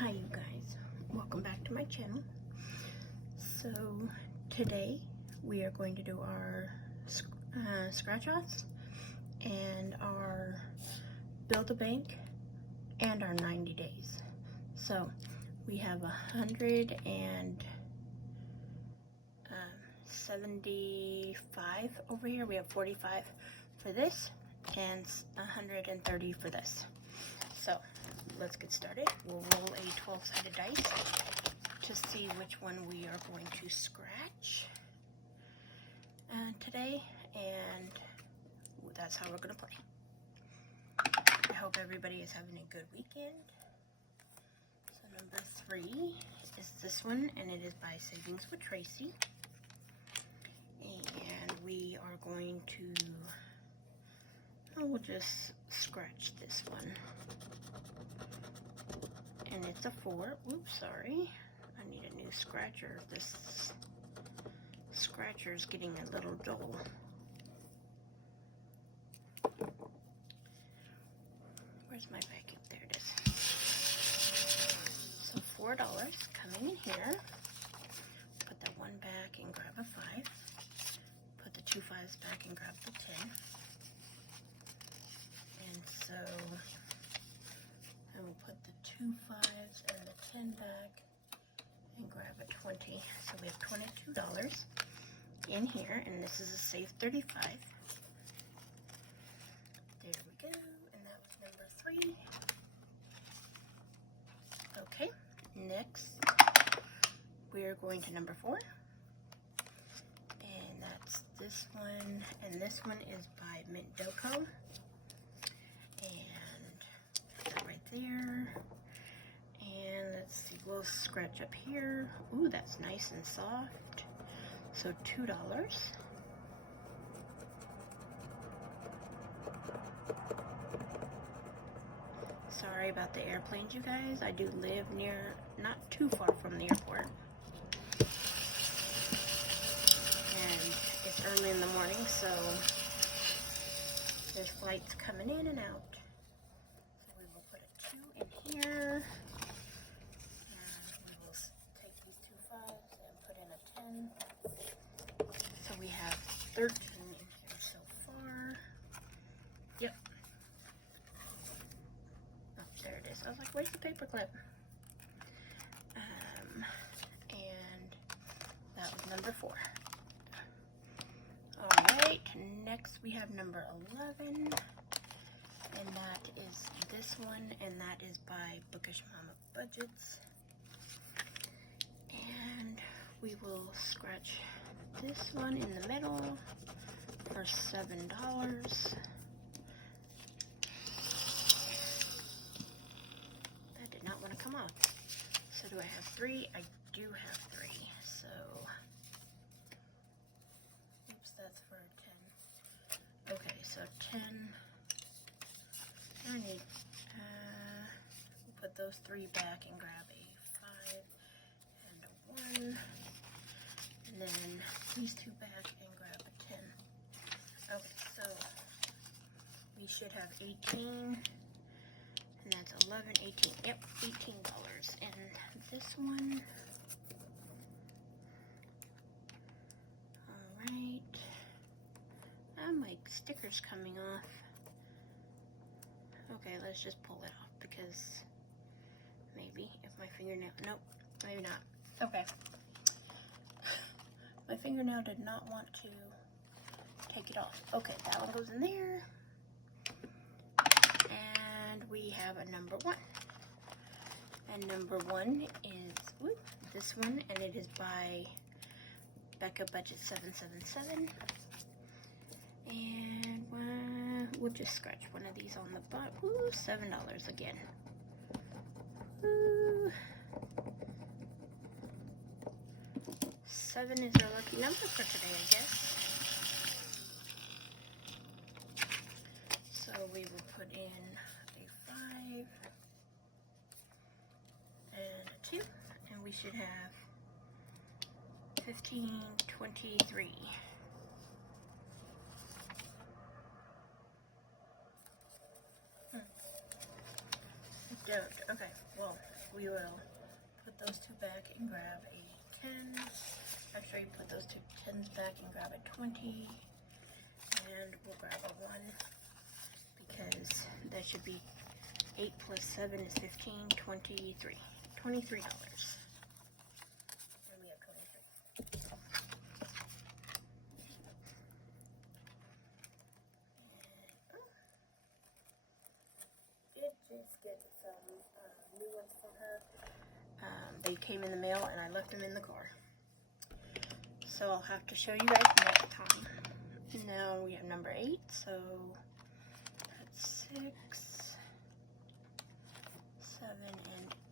Hi you guys, welcome back to my channel. So today we are going to do our scratch offs and our build a bank and our 90 days. So we have 175 over here. We have 45 for this and 130 for this. So let's get started. We'll roll a 12-sided dice to see which one we are going to scratch today, and that's how we're going to play. I hope everybody is having a good weekend. So number 3 is this one, and it is by Savings with Tracy. And we are going to, we'll just scratch this one. And it's a 4. Oops, sorry. I need a new scratcher. This scratcher is getting a little dull. Where's my vacuum? There it is. So $4 coming in here. Put that 1 back and grab a 5. Put the 2 5s back and grab the 10. And so I will put the 2 5s and the 10 back and grab a 20. So we have $22 in here, and this is a safe 35. There we go, and that was number 3. Okay, next we're going to number 4. And that's this one, and this one is by Mint Doko. And that right there. And let's see, we'll scratch up here. Ooh, that's nice and soft. So $2. Sorry about the airplanes, you guys. I do live near, not too far from the airport. And it's early in the morning, so there's flights coming in and out. So we will put a 2 in here. We will take these 2 5s and put in a 10. So we have 13 in here so far. Yep. Oh, there it is. I was like, where's the paper clip? And that was number 4. Alright, next we have number 11. And that is this one, and that is by Bookish Mama Budgets. And we will scratch this one in the middle for $7. That did not want to come out. So do I have 3? I do have 3. So, oops, that's for 10. Okay, so 10. I need, we'll put those 3 back and grab a 5 and a 1. And then these 2 back and grab a 10. Okay, so we should have 18. And that's 11, 18. Yep, $18. And this one. Alright. My sticker's coming off. Okay, let's just pull it off because maybe if my fingernail, nope, maybe not. Okay. My fingernail did not want to take it off. Okay, that one goes in there. And we have a number 1. And number 1 is this one, and it is by Becca Budget 777. And we'll just scratch one of these on the bottom. Ooh, $7 again. Ooh. 7 is our lucky number for today, I guess. So we will put in a 5 and a 2, and we should have 15, 23. Don't. Okay, well, we will put those two back and grab a 10. Actually, put those two 10s back and grab a 20. And we'll grab a 1 because that should be 8 plus 7 is 15, 23. $23. And we have 23. Did just get some new ones from her. They came in the mail and I left them in the car. So I'll have to show you guys next time. Now we have number 8, so that's 6, 7,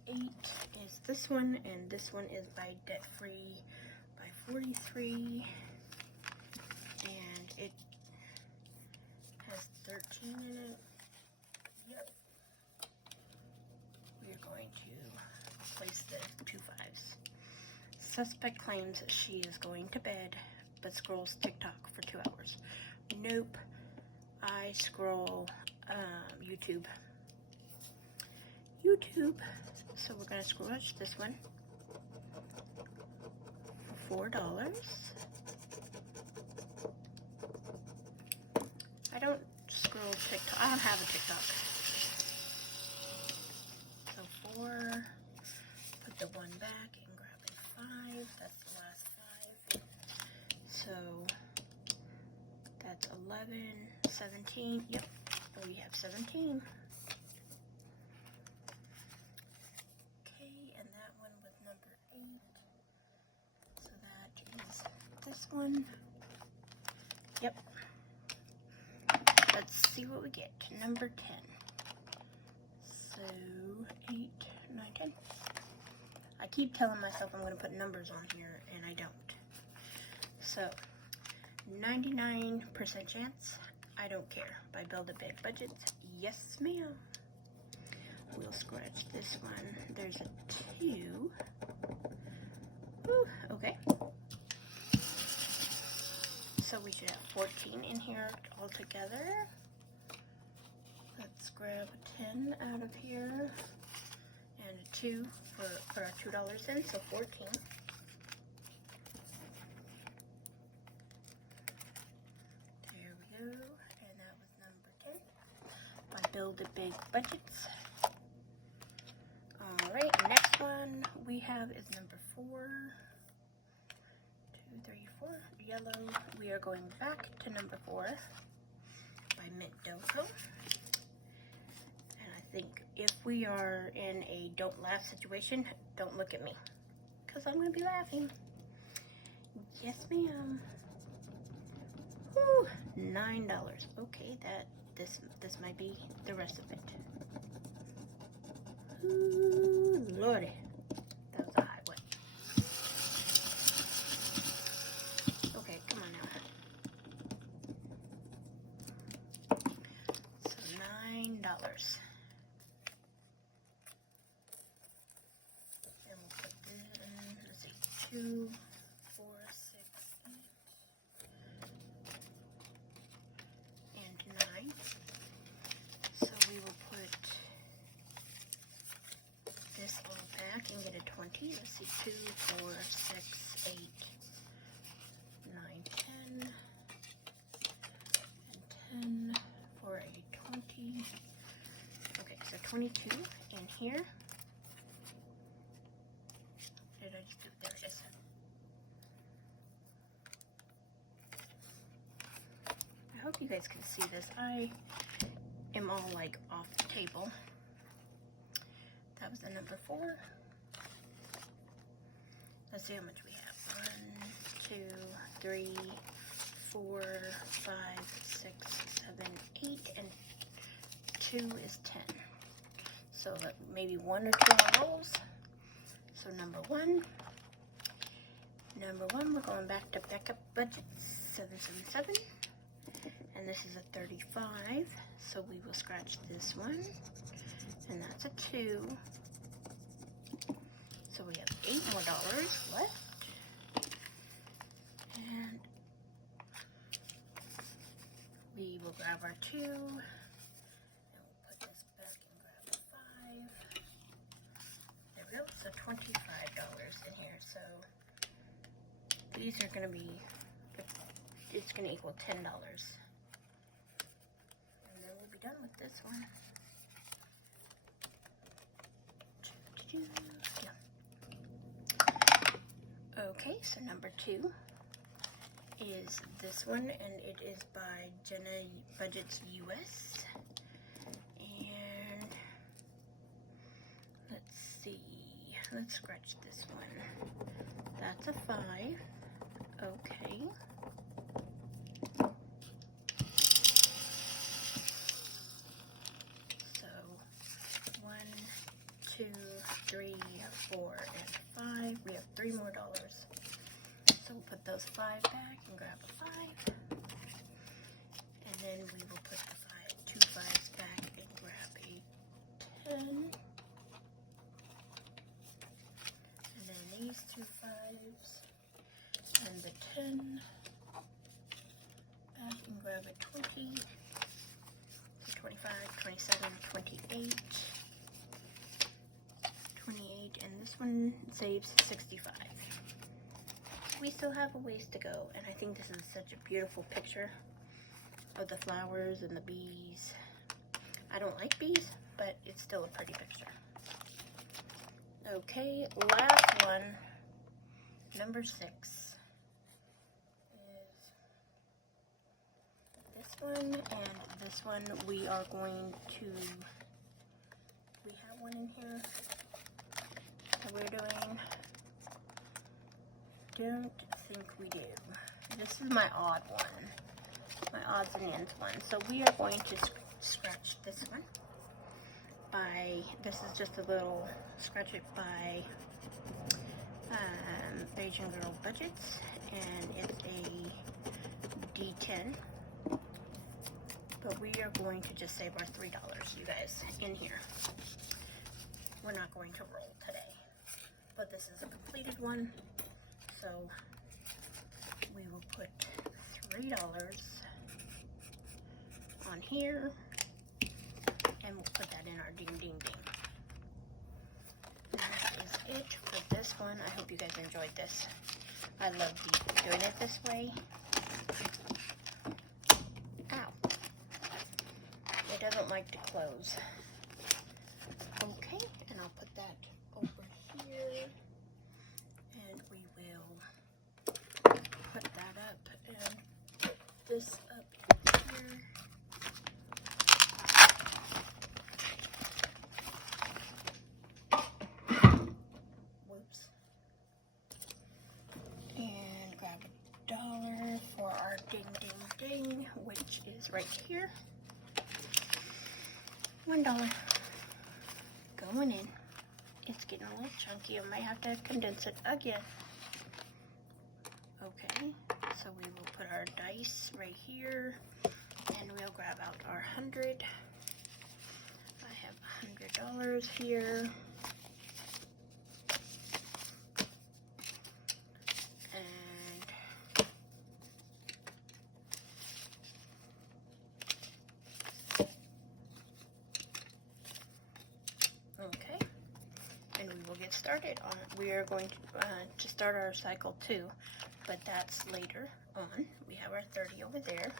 and 8 is this one, and this one is by Debt Free by 43, and it has 13 in it. Yep. We are going to place the 2 5s. Suspect claims she is going to bed, but scrolls TikTok for 2 hours. Nope. I scroll YouTube. So we're going to scratch this one for $4. I don't scroll TikTok. I don't have a TikTok. So 4. Put the 1 back and grab a 5. That's the last 5. So that's 11, 17. Yep, we have 17. Okay, and that one was number 8. So that is this one. Yep. Let's see what we get. Number 10. So 8, 9, 10. I keep telling myself I'm going to put numbers on here, and I don't. So, 99% chance, I don't care. By Build a Big Budget, yes ma'am. We'll scratch this one. There's a 2. Whew, okay. So we should have 14 in here altogether. Let's grab a 10 out of here. And a 2 for our $2 in, so 14. And that was number 10 by Build a Big Budgets. Alright, next one we have is number 4. 2, 3, 4. Yellow. We are going back to number 4 by Mint Doco. And I think if we are in a don't laugh situation, don't look at me, because I'm going to be laughing. Yes ma'am. Whew, $9. Okay, this might be the rest of it. Ooh, Lordy. That was a high one. Okay, come on now. So $9. And we'll put this in, let's see, 2, 4, 6, 8. And 9. So we will put this all back and get a 20. Let's see, 2, 4, 6, 8, 9, 10, and 10 for a 20. Okay, so 22 in here. Did I just do? There it is. I hope you guys can see this. I am all like off the table. That was the number 4. Let's see how much we have. 1, 2, 3, 4, 5, 6, 7, 8, and 2 is 10. So maybe 1 or 2 more rolls. So number 1, we're going back to backup budget 777. And this is a 35, so we will scratch this one, and that's a 2. So we have $8 more left. And we will grab our 2, and we'll put this back and grab a 5. so $25 in here. So these are going to be, it's going to equal $10. And then we'll be done with this one. Okay, so number 2 is this one, and it is by Jenna Budgets US. And let's see, let's scratch this one. That's a 5. Okay. So 1, 2, 3, 4, and 5. We have 3 more dollars. So we'll put those 5 back and grab a 5. And then we will put the 2 5s back and grab a 10. And then these 2 5s and the 10 back and grab a 20. So 25, 27, 28. 28, and this one saves 65. We still have a ways to go, and I think this is such a beautiful picture of the flowers and the bees. I don't like bees, but it's still a pretty picture. Okay, last one, number 6, is this one, and this one we are going to, we have one in here that we're doing. Don't think we do. This is my odd one, my odds and ends one. So we are going to scratch this one by, this is just a little, scratch it by Asian Girl Budgets, and it's a D10. But we are going to just save our $3, you guys, in here. We're not going to roll today, but this is a completed one. So we will put $3 on here, and we'll put that in our ding ding ding. And that is it for this one. I hope you guys enjoyed this. I love doing it this way. Ow. It doesn't like to close. Okay, and I'll put that over here. And we will put that up and put this up here. Whoops. And grab $1 for our ding ding ding, which is right here. $1 going in. It's getting a little chunky. I might have to condense it again. Okay, so we will put our dice right here, and we'll grab out our 100. I have $100 here. And okay. And we will get started on it. We are going to start our cycle 2, but that's later on. We have our 30 over there.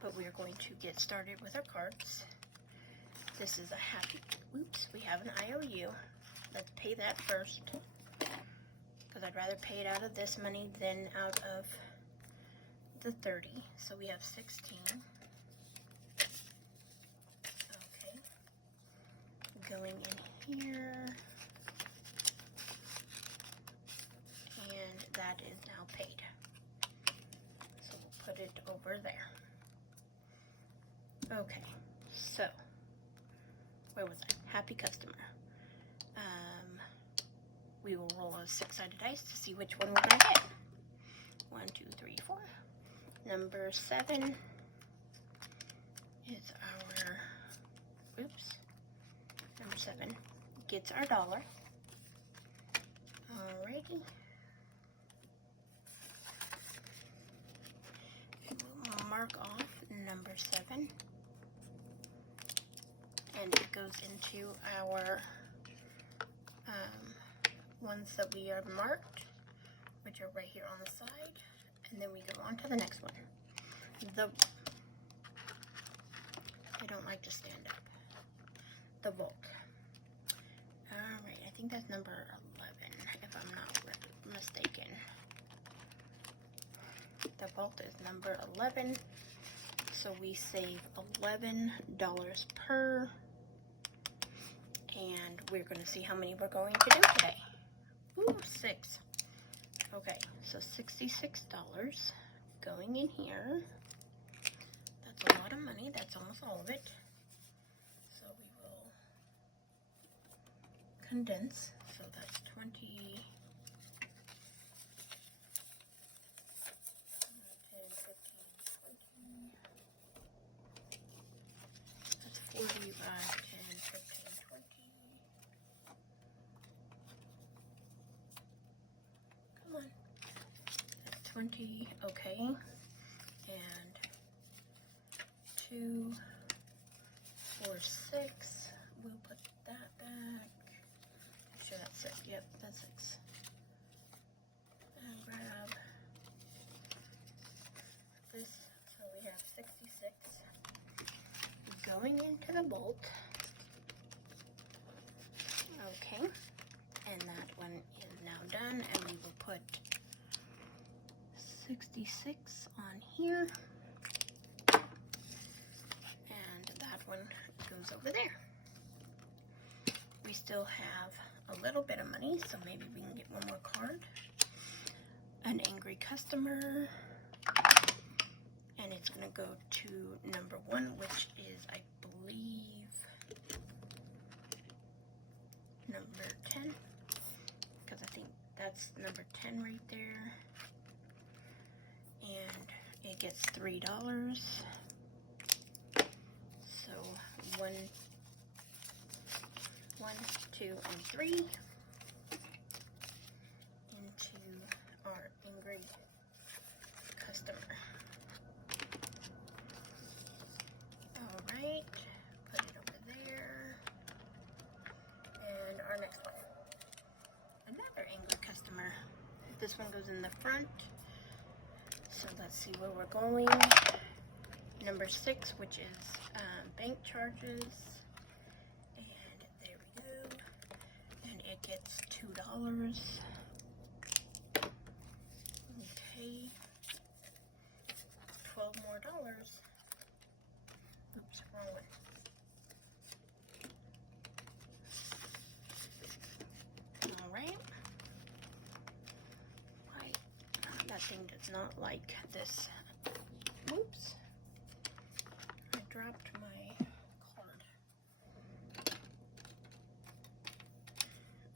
But we are going to get started with our cards. This is a happy, oops, we have an IOU. Let's pay that first, because I'd rather pay it out of this money than out of the 30. So we have 16. Okay. Going in here. And that is now paid. So we'll put it over there. Okay, so where was I? Happy customer. We will roll a 6-sided dice to see which one we're going to get. 1, 2, 3, 4. Number 7 is our, oops, number 7 gets our $1. Alrighty. We'll mark off number 7. And goes into our ones that we are marked, which are right here on the side, and then we go on to the next one. I don't like to stand up. The Volk. Alright, I think that's number 11, if I'm not mistaken. The Vault is number 11, so we save $11 per, and we're going to see how many we're going to do today. Ooh, 6. Okay, so $66 going in here. That's a lot of money. That's almost all of it. So we will condense. So that's 20, 10, 15, 20. That's 45, 10, 15, 20. Come on. That's 20. Okay. And 2, 4, 6. We'll put that back. Make sure that's it. Yep, that's 6. And grab this. So we have 66 going into the bolt. Okay. And that one is now done. And we will put 66 on here. One goes over there. We still have a little bit of money, so maybe we can get one more card. An angry customer, and it's going to go to number 1, which is, I believe, number 10, because I think that's number 10 right there, and it gets $3. So 1, 2, and 3 into our angry customer. All right, put it over there. And our next one, another angry customer. This one goes in the front. So let's see where we're going. Number 6, which is bank charges, and there we go, and it gets $2. Okay, $12 more. Oops, wrong one. All right. Right, that thing does not like this. Oops. Dropped my card.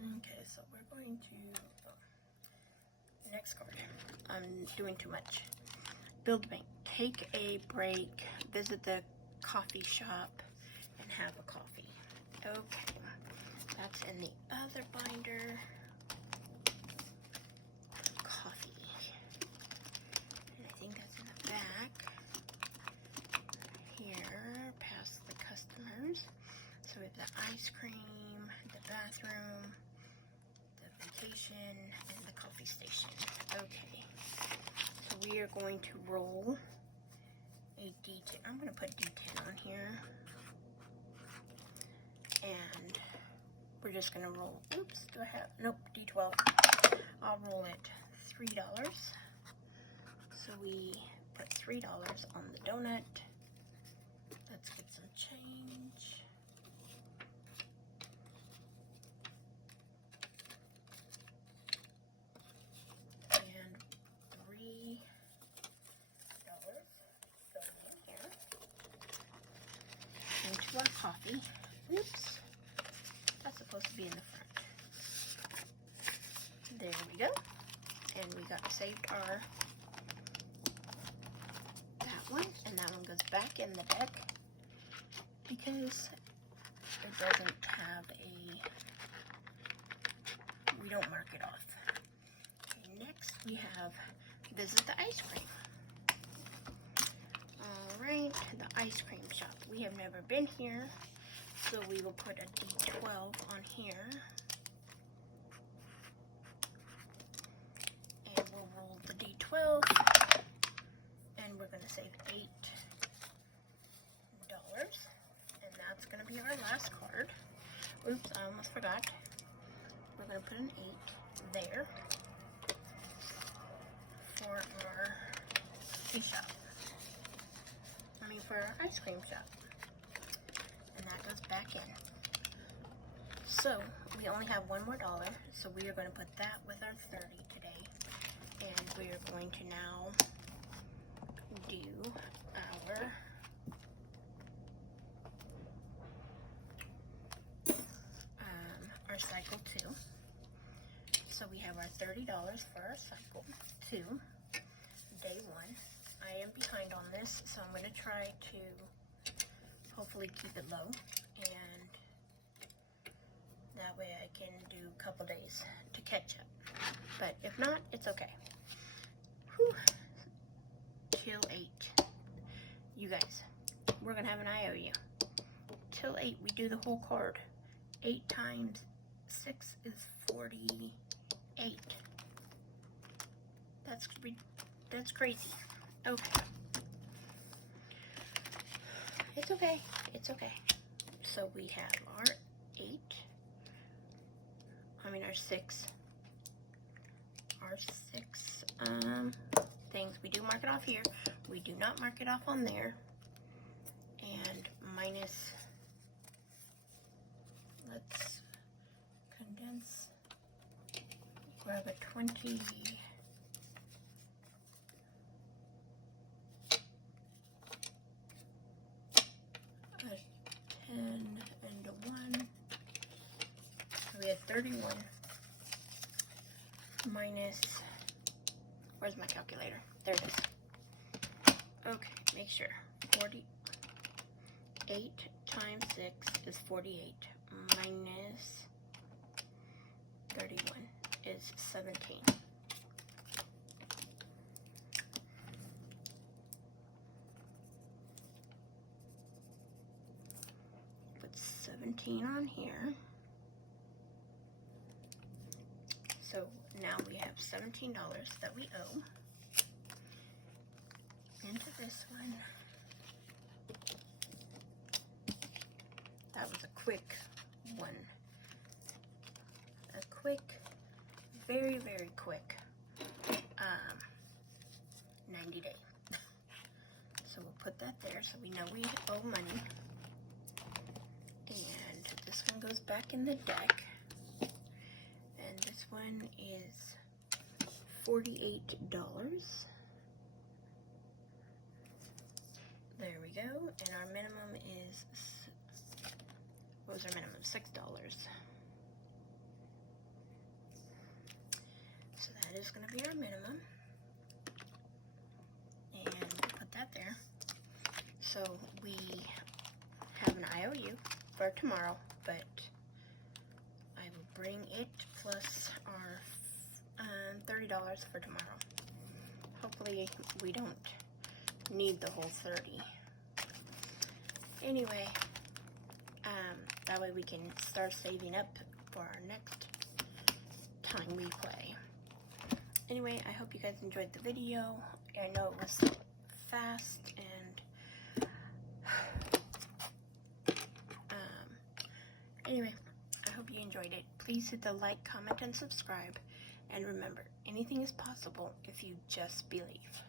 Okay, so we're going to next card. I'm doing too much. Build bank. Take a break. Visit the coffee shop and have a coffee. Okay, that's in the other binder. Coffee. And I think that's in the back. Here, past the customers. So we have the ice cream, the bathroom, the vacation, and the coffee station. Okay, so we are going to roll a D10. I'm going to put D10 on here. And we're just going to roll, oops, do I have, nope, D12. I'll roll it $3. So we put $3 on the donut. Let's get some change. And $3 going in here. Into our coffee. Oops. That's supposed to be in the front. There we go. And we got saved our that one, and that one goes back in the deck because it doesn't have we don't mark it off. Okay, next we have visit the ice cream. Alright, the ice cream shop. We have never been here, So we will put a D12 on here. And we'll roll the D12. And we're going to save $8. And that's going to be our last card. Oops, I almost forgot. We're going to put an 8 there for our tea shop. For our ice cream shop. And that goes back in. So we only have one more dollar, so we are going to put that with our 30 today. And we are going to now do our cycle 2. So we have our $30 for our cycle 2, day 1. I am behind on this, so I'm going to try to hopefully keep it low, and that way I can do a couple days to catch up. But if not, it's okay. Whew. Till 8. You guys, we're going to have an IOU. Till 8, we do the whole card. 8 times 6 is 48. That's crazy. Okay. It's okay. It's okay. So we have our 6. Our 6 things. We do mark it off here. We do not mark it off on there. And minus, let's condense, grab a 20. A 10 and a 1. So we had 31 minus, where's my calculator? There it is. Okay, make sure. 48 times 6 is 48 minus 31 is 17. Put 17 on here. So now we have $17 that we owe. Into this one. That was a quick one. A quick, very, very quick 90 day. So we'll put that there so we know we owe money. And this one goes back in the deck. And this one is $48. There we go. And our minimum is, what was our minimum? $6. So that is going to be our minimum. And we'll put that there. So we have an IOU for tomorrow, but I will bring it plus our $30 for tomorrow. Hopefully we don't need the whole 30. Anyway, that way we can start saving up for our next time we play. Anyway, I hope you guys enjoyed the video. I know it was fast and anyway, I hope you enjoyed it. Please hit the like, comment, and subscribe. And remember, anything is possible if you just believe.